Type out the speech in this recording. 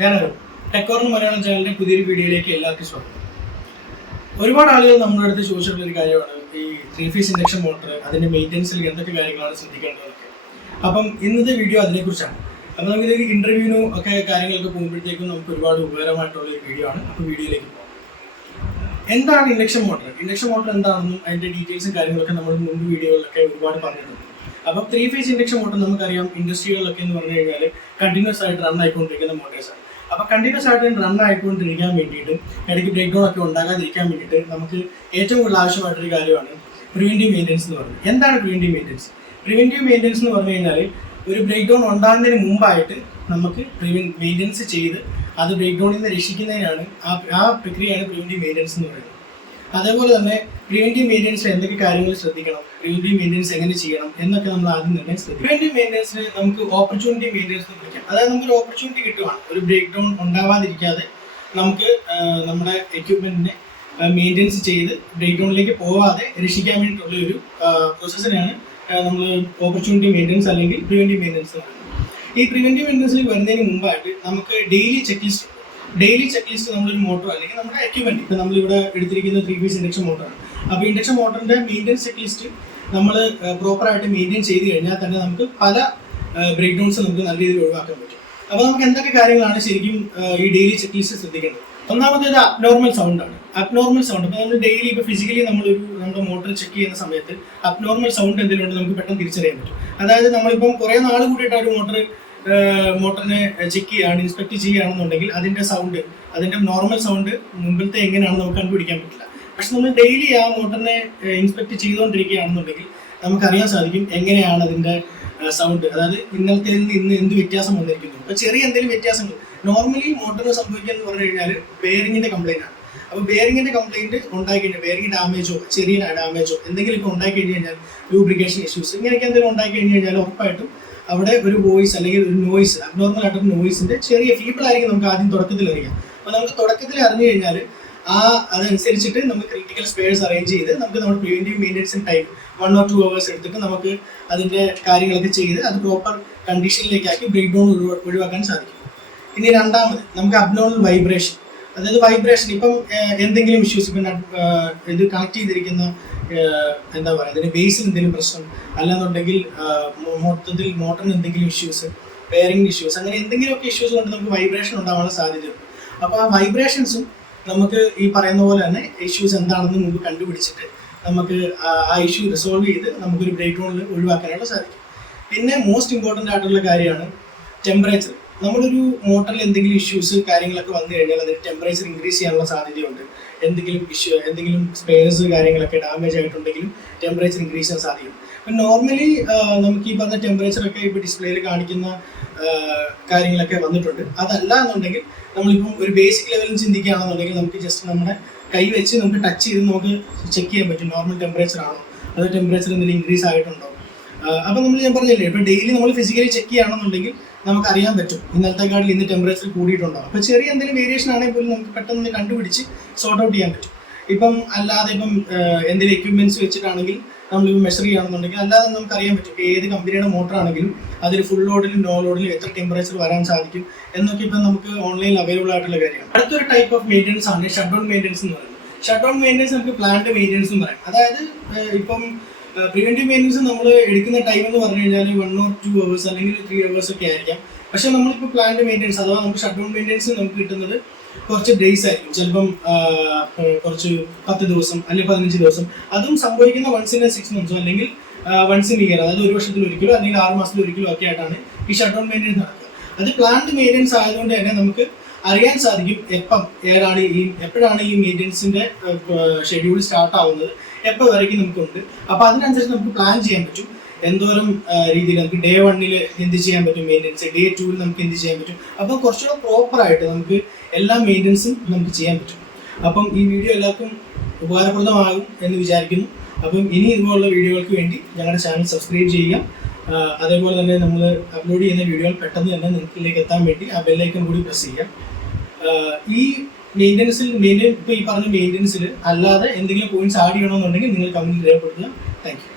ഞാനൊരു ടെക്കോർന്ന് മലയാളം ചാനലിന്റെ പുതിയൊരു വീഡിയോയിലേക്ക് എല്ലാവർക്കും സ്വാഗതം. ഒരുപാട് ആളുകൾ നമ്മുടെ അടുത്ത് ചോദിച്ചിട്ടുള്ള ഒരു കാര്യമാണ് ഈ 3-phase ഇൻഡക്ഷൻ മോട്ടർ, അതിന്റെ മെയിൻ്റെനൻസിൽ എന്തൊക്കെ കാര്യങ്ങളാണ് ശ്രദ്ധിക്കേണ്ടതൊക്കെ. അപ്പം ഇന്നത്തെ വീഡിയോ അതിനെക്കുറിച്ചാണ്. അപ്പം നമുക്കിതൊരു ഇന്റർവ്യൂവിനും ഒക്കെ കാര്യങ്ങളൊക്കെ പോകുമ്പോഴത്തേക്കും നമുക്ക് ഒരുപാട് ഉപകാരമായിട്ടുള്ള ഒരു വീഡിയോ ആണ്. അപ്പോൾ വീഡിയോയിലേക്ക് പോകാം. എന്താണ് ഇൻഡക്ഷൻ മോട്ടർ? ഇൻഡക്ഷൻ മോട്ടർ എന്താണെന്നും അതിന്റെ ഡീറ്റെയിൽസും കാര്യങ്ങളൊക്കെ നമ്മൾ മുമ്പ് വീഡിയോകളിലൊക്കെ ഒരുപാട് പറഞ്ഞിട്ടുണ്ട്. അപ്പം 3-phase ഇൻഡക്ഷൻ മോട്ടർ നമുക്കറിയാം, ഇൻഡസ്ട്രികളിലൊക്കെ എന്ന് പറഞ്ഞു കഴിഞ്ഞാൽ കണ്ടിന്യൂസ് ആയിട്ട് റൺ ആയിക്കൊണ്ടിരിക്കുന്ന മോട്ടേഴ്സാണ്. അപ്പോൾ കണ്ടിന്യൂസ് ആയിട്ട് റൺ ആയിക്കൊണ്ടിരിക്കാൻ വേണ്ടിയിട്ട് ഇടയ്ക്ക് ബ്രേക്ക് ഡൗൺ ഒക്കെ ഉണ്ടാകാതിരിക്കാൻ വേണ്ടിയിട്ട് നമുക്ക് ഏറ്റവും കൂടുതൽ ആവശ്യമായിട്ടൊരു കാര്യമാണ് പ്രിവെന്റീവ് മെയിൻ്റെനൻസ് എന്ന് പറയുന്നത്. എന്താണ് പ്രിവെന്റീവ് മെയിൻ്റെനൻസ്? പ്രിവെന്റീവ് മെയിൻ്റെനൻസ് എന്ന് പറഞ്ഞു കഴിഞ്ഞാൽ ഒരു ബ്രേക്ക് ഡൗൺ ഉണ്ടാകുന്നതിന് മുമ്പായിട്ട് നമുക്ക് മെയിൻ്റെനൻസ് ചെയ്ത് അത് ബ്രേക്ക് ഡൗണിൽ നിന്ന് രക്ഷിക്കുന്നതിനാണ് ആ പ്രക്രിയയാണ് പ്രിവെന്റീവ് മെയിൻ്റെനൻസ് എന്ന് പറയുന്നത്. അതേപോലെ തന്നെ പ്രിവെന്റീവ് മെയിൻ്റെനൻസിൽ എന്തൊക്കെ കാര്യങ്ങൾ ശ്രദ്ധിക്കണം, പ്രിവെന്റീവ് മെയിൻ്റെനൻസ് എങ്ങനെ ചെയ്യണം എന്നൊക്കെ നമ്മൾ ആദ്യം തന്നെ ശ്രദ്ധിക്കും. പ്രിവെന്റീവ് മെയിൻ്റെനൻസിന് നമുക്ക് ഓപ്പർച്യൂണിറ്റി മെയിൻ്റെനൻസ് എന്ന് വിളിക്കാം. അതായത് നമുക്കൊരു ഓപ്പർച്യൂണിറ്റി കിട്ടുവാണ് ഒരു ബ്രേക്ക് ഡൗൺ ഉണ്ടാവാതിരിക്കാതെ നമുക്ക് നമ്മുടെ എക്യുപ്മെന്റിനെ മെയിൻ്റെനൻസ് ചെയ്ത് ബ്രേക്ക് ഡൗണിലേക്ക് പോവാതെ രക്ഷിക്കാൻ വേണ്ടിയിട്ടുള്ള ഒരു പ്രോസസ്സിനാണ് നമ്മൾ ഓപ്പർച്യൂണിറ്റി മെയിൻ്റെനൻസ് അല്ലെങ്കിൽ പ്രിവെന്റീവ് മെയിൻ്റെനൻസ് എന്ന് പറയുന്നത്. ഈ പ്രിവെന്റീവ് മെയിൻ്റെനൻസിൽ വരുന്നതിന് മുമ്പായിട്ട് നമുക്ക് ഡെയിലി ചെക്ക് ലിസ്റ്റ് നമ്മളൊരു മോട്ടർ അല്ലെങ്കിൽ നമ്മുടെ എക്യുപ്മെന്റ്, ഇപ്പം നമ്മളിവിടെ എടുത്തിരിക്കുന്ന 3-phase ഇൻഡക്ഷൻ മോട്ടറാണ്. അപ്പോൾ ഇൻഡക്ഷൻ മോട്ടറിന്റെ മെയിൻ്റെനൻസ് ചെക്ക് ലിസ്റ്റ് നമ്മൾ പ്രോപ്പറായിട്ട് മെയിൻറ്റെയിൻ ചെയ്ത് കഴിഞ്ഞാൽ തന്നെ നമുക്ക് പല ബ്രേക്ക് ഡൗൺസ് നമുക്ക് നല്ല രീതിയിൽ ഒഴിവാക്കാൻ പറ്റും. അപ്പോൾ നമുക്ക് എന്തൊക്കെ കാര്യങ്ങളാണ് ശരിക്കും ഈ ഡെയിലി ചെക്ക് ലിസ്റ്റ് ശ്രദ്ധിക്കേണ്ടത്? ഒന്നാമത്തേത് അബ്നോർമൽ സൗണ്ടാണ്. അബ്നോർമൽ സൗണ്ട് ഇപ്പോൾ നമ്മൾ ഡെയിലി ഇപ്പോൾ ഫിസിക്കലി നമ്മുടെ മോട്ടർ ചെക്ക് ചെയ്യുന്ന സമയത്ത് അബ്നോർമൽ സൗണ്ട് എന്തെങ്കിലും ഉണ്ടെങ്കിൽ നമുക്ക് പെട്ടെന്ന് തിരിച്ചറിയാൻ പറ്റും. അതായത് നമ്മളിപ്പം കുറേ നാൾ കൂടിയിട്ട് ഒരു മോട്ടറിനെ ചെക്ക് ചെയ്യുകയാണ്, ഇൻസ്പെക്ട് ചെയ്യുകയാണെന്നുണ്ടെങ്കിൽ അതിന്റെ നോർമൽ സൗണ്ട് മുമ്പിലത്തെ എങ്ങനെയാണെന്ന് നമുക്ക് കണ്ടുപിടിക്കാൻ പറ്റില്ല. പക്ഷെ നമ്മൾ ഡെയിലി ആ മോട്ടറിനെ ഇൻസ്പെക്ട് ചെയ്തുകൊണ്ടിരിക്കുകയാണെന്നുണ്ടെങ്കിൽ നമുക്കറിയാൻ സാധിക്കും എങ്ങനെയാണ് അതിന്റെ സൗണ്ട്, അതായത് ഇന്നലത്തെ ഇന്ന് എന്ത് വ്യത്യാസം വന്നിരിക്കുന്നു. അപ്പോൾ ചെറിയ എന്തെങ്കിലും വ്യത്യാസങ്ങൾ നോർമലി മോട്ടറിന് സംഭവിക്കുക എന്ന് പറഞ്ഞു കഴിഞ്ഞാൽ ബെയറിങ്ങിന്റെ കംപ്ലൈന്റ് ആണ്. അപ്പോൾ ബെയറിങ്ങിന്റെ കംപ്ലൈന്റ് ഉണ്ടായി കഴിഞ്ഞാൽ, ബെയറിംഗ് ഡാമേജോ ചെറിയ ഡാമേജോ എന്തെങ്കിലും ഇപ്പോൾ ഉണ്ടായി കഴിഞ്ഞ് കഴിഞ്ഞാൽ, ലൂബ്രിക്കേഷൻ ഇഷ്യൂസ് ഇങ്ങനെയൊക്കെ എന്തെങ്കിലും ഉണ്ടായി കഴിഞ്ഞ് കഴിഞ്ഞാൽ ഉറപ്പായിട്ടും അവിടെ ഒരു വോയിസ് അല്ലെങ്കിൽ ഒരു നോയിസ്, അബ്നോർമൽ ആയിട്ടൊരു നോയിസിന്റെ ചെറിയ ഫീബിൾ ആയിരിക്കും നമുക്ക് ആദ്യം തുടക്കത്തിൽ അറിയാം. അപ്പോൾ നമുക്ക് തുടക്കത്തിൽ അറിഞ്ഞു കഴിഞ്ഞാൽ അതനുസരിച്ചിട്ട് നമുക്ക് ക്രിട്ടിക്കൽ സ്പെയർസ് അറേഞ്ച് ചെയ്ത് നമുക്ക് നമ്മുടെ പ്രിവെന്റീവ് മെയിൻ്റെനൻസിന് ടൈം 1 or 2 hours എടുത്തിട്ട് നമുക്ക് അതിന്റെ കാര്യങ്ങളൊക്കെ ചെയ്ത് അത് പ്രോപ്പർ കണ്ടീഷനിലേക്കാക്കി ബ്രേക്ക് ഡൗൺ ഒഴിവാക്കാൻ സാധിക്കും. ഇനി രണ്ടാമത് നമുക്ക് അബ്നോർമൽ വൈബ്രേഷൻ, അതായത് വൈബ്രേഷൻ ഇപ്പം എന്തെങ്കിലും ഇഷ്യൂസ്, ഇപ്പം ഇത് കണക്ട് ചെയ്തിരിക്കുന്ന എന്താ പറയുക ഇതിന്റെ ബേസിൽ എന്തെങ്കിലും പ്രശ്നം, അല്ലാന്നുണ്ടെങ്കിൽ മൊത്തത്തിൽ മോട്ടറിന് എന്തെങ്കിലും ഇഷ്യൂസ്, ബെയറിംഗ് ഇഷ്യൂസ്, അങ്ങനെ എന്തെങ്കിലുമൊക്കെ ഇഷ്യൂസ് കൊണ്ട് നമുക്ക് വൈബ്രേഷൻ ഉണ്ടാവാനുള്ള സാധ്യതയുണ്ട്. അപ്പോൾ ആ വൈബ്രേഷൻസും നമുക്ക് ഈ പറയുന്ന പോലെ തന്നെ ഇഷ്യൂസ് എന്താണെന്ന് മുമ്പ് കണ്ടുപിടിച്ചിട്ട് നമുക്ക് ആ ഇഷ്യൂ റിസോൾവ് ചെയ്ത് നമുക്കൊരു ബ്രേക്ക് ഡൗണിൽ ഒഴിവാക്കാനായിട്ട് സാധിക്കും. പിന്നെ മോസ്റ്റ് ഇമ്പോർട്ടൻ്റ് ആയിട്ടുള്ള കാര്യമാണ് ടെമ്പറേച്ചർ. നമ്മളൊരു മോട്ടറിൽ എന്തെങ്കിലും ഇഷ്യൂസ് കാര്യങ്ങളൊക്കെ വന്നു കഴിഞ്ഞാൽ അതിന് ടെമ്പറേച്ചർ ഇൻക്രീസ് ചെയ്യാനുള്ള സാധ്യതയുണ്ട്. എന്തെങ്കിലും സ്പെയർസ് കാര്യങ്ങളൊക്കെ ഡാമേജ് ആയിട്ടുണ്ടെങ്കിലും ടെമ്പറേച്ചർ ഇൻക്രീസ് ചെയ്യാൻ സാധിക്കും. അപ്പം നോർമലി നമുക്ക് ഈ പറഞ്ഞ ടെമ്പറേച്ചറൊക്കെ ഇപ്പോൾ ഡിസ്പ്ലേയിൽ കാണിക്കുന്ന കാര്യങ്ങളൊക്കെ വന്നിട്ടുണ്ട്. അതല്ല എന്നുണ്ടെങ്കിൽ നമ്മളിപ്പം ഒരു ബേസിക് ലെവലിൽ ചിന്തിക്കുകയാണെന്നുണ്ടെങ്കിൽ നമുക്ക് ജസ്റ്റ് നമ്മുടെ കൈ വെച്ച് നമുക്ക് ടച്ച് ചെയ്ത് നമുക്ക് ചെക്ക് ചെയ്യാൻ പറ്റും നോർമൽ ടെമ്പറേച്ചർ ആണോ, അത് ടെമ്പറേച്ചർ എന്തെങ്കിലും ഇൻക്രീസ് ആയിട്ടുണ്ടോ. അപ്പം ഞാൻ പറഞ്ഞില്ലേ, ഇപ്പോൾ ഡെയിലി നമ്മൾ ഫിസിക്കലി ചെക്ക് ചെയ്യുകയാണെന്നുണ്ടെങ്കിൽ നമുക്ക് അറിയാൻ പറ്റും ഇന്നലത്തെക്കാട്ടിൽ ഇന്ന് ടെമ്പറേച്ചർ കൂടിയിട്ടുണ്ടോ. അപ്പോൾ ചെറിയ എന്തെങ്കിലും വേരിയേഷൻ ആണെങ്കിൽ പോലും നമുക്ക് പെട്ടെന്ന് കണ്ടുപിടിച്ച് സോർട്ട് ഔട്ട് ചെയ്യാൻ പറ്റും. ഇപ്പം അല്ലാതെ ഇപ്പം എന്തെങ്കിലും എക്യുപ്മെന്റ്സ് വെച്ചിട്ടാണെങ്കിൽ നമ്മളിപ്പോൾ മെഷർ ചെയ്യുകയാണെന്നുണ്ടെങ്കിൽ അല്ലാതെ നമുക്ക് അറിയാൻ പറ്റും ഏത് കമ്പനിയുടെ മോട്ടർ ആണെങ്കിലും അതിൽ ഫുൾ ലോഡിലും നോ ലോഡിലും എത്ര ടെമ്പറേച്ചർ വരാൻ സാധിക്കും എന്നൊക്കെ ഇപ്പം നമുക്ക് ഓൺലൈനിൽ അവൈലബിൾ ആയിട്ടുള്ള കാര്യമാണ്. അടുത്തൊരു ടൈപ്പ് ഓഫ് മെയിൻ്റെനൻസ് ആണ് ഷട്ട് ഡൗൺ മെയിൻ്റെനൻസ് എന്ന് പറയുന്നത്. ഷട്ട് ഡൗൺ മെയിൻ്റെനൻസ് നമുക്ക് പ്ലാന്റ് മെയിൻ്റെനൻസ് എന്ന് പറയാം. അതായത് ഇപ്പം പ്രിവെന്റീവ് മെയിൻ്റെനൻസ് നമ്മൾ എടുക്കുന്ന ടൈം എന്ന് പറഞ്ഞു കഴിഞ്ഞാൽ 1 or 2 hours അല്ലെങ്കിൽ 3 hours ഒക്കെ ആയിരിക്കാം. പക്ഷെ നമ്മളിപ്പോൾ പ്ലാന്റ് മെയിൻ്റെനൻസ് അഥവാ നമുക്ക് ഷട്ട് ഡൗൺ മെയിൻ്റെനൻസ് നമുക്ക് കിട്ടുന്നത് കുറച്ച് ഡേയ്സ് ആയിരിക്കും, ചിലപ്പം കുറച്ച് 10 ദിവസം അല്ലെങ്കിൽ 15 ദിവസം. അതും സംഭവിക്കുന്ന once in 6 months അല്ലെങ്കിൽ once in a year, അതായത് 1 വർഷത്തിൽ ഒരിക്കലോ അല്ലെങ്കിൽ 6 മാസത്തിൽ ഒരിക്കലോ ഒക്കെ ആയിട്ടാണ് ഈ ഷട്ട് ഡൗൺ മെയിൻ്റെനൻസ് നടക്കുക. അത് പ്ലാന്റ് മെയിൻ്റെനൻസ് ആയതുകൊണ്ട് തന്നെ നമുക്ക് അറിയാൻ സാധിക്കും എപ്പോഴാണ് ഈ മെയിൻ്റെനൻസിന്റെ ഷെഡ്യൂൾ സ്റ്റാർട്ട് ആവുന്നത്, എപ്പോൾ വരയ്ക്കും നമുക്കുണ്ട്. അപ്പോൾ അതിനനുസരിച്ച് നമുക്ക് പ്ലാൻ ചെയ്യാൻ പറ്റും എന്തോരം രീതിയിൽ നമുക്ക് ഡേ 1 എന്ത് ചെയ്യാൻ പറ്റും മെയിൻ്റെനൻസ്, ഡേ 2 നമുക്ക് എന്ത് ചെയ്യാൻ പറ്റും. അപ്പം കുറച്ചുകൂടെ പ്രോപ്പറായിട്ട് നമുക്ക് എല്ലാ മെയിൻ്റെനൻസും നമുക്ക് ചെയ്യാൻ പറ്റും. അപ്പം ഈ വീഡിയോ എല്ലാവർക്കും ഉപകാരപ്രദമാകും എന്ന് വിചാരിക്കുന്നു. അപ്പം ഇനി ഇതുപോലുള്ള വീഡിയോകൾക്ക് വേണ്ടി ഞങ്ങളുടെ ചാനൽ സബ്സ്ക്രൈബ് ചെയ്യുക. അതേപോലെ തന്നെ നമ്മൾ അപ്ലോഡ് ചെയ്യുന്ന വീഡിയോകൾ പെട്ടെന്ന് തന്നെ നിങ്ങൾക്കിലേക്ക് എത്താൻ വേണ്ടി ആ ബെല്ലൈക്കൺ കൂടി പ്രസ് ചെയ്യുക. ഈ ഇപ്പോൾ ഈ പറഞ്ഞ മെയിൻ്റെനൻസിൽ അല്ലാതെ എന്തെങ്കിലും പോയിന്റ്സ് ആഡ് ചെയ്യണമെന്നുണ്ടെങ്കിൽ നിങ്ങൾ കമൻറ്റിൽ രേഖപ്പെടുത്തുക. Thank you.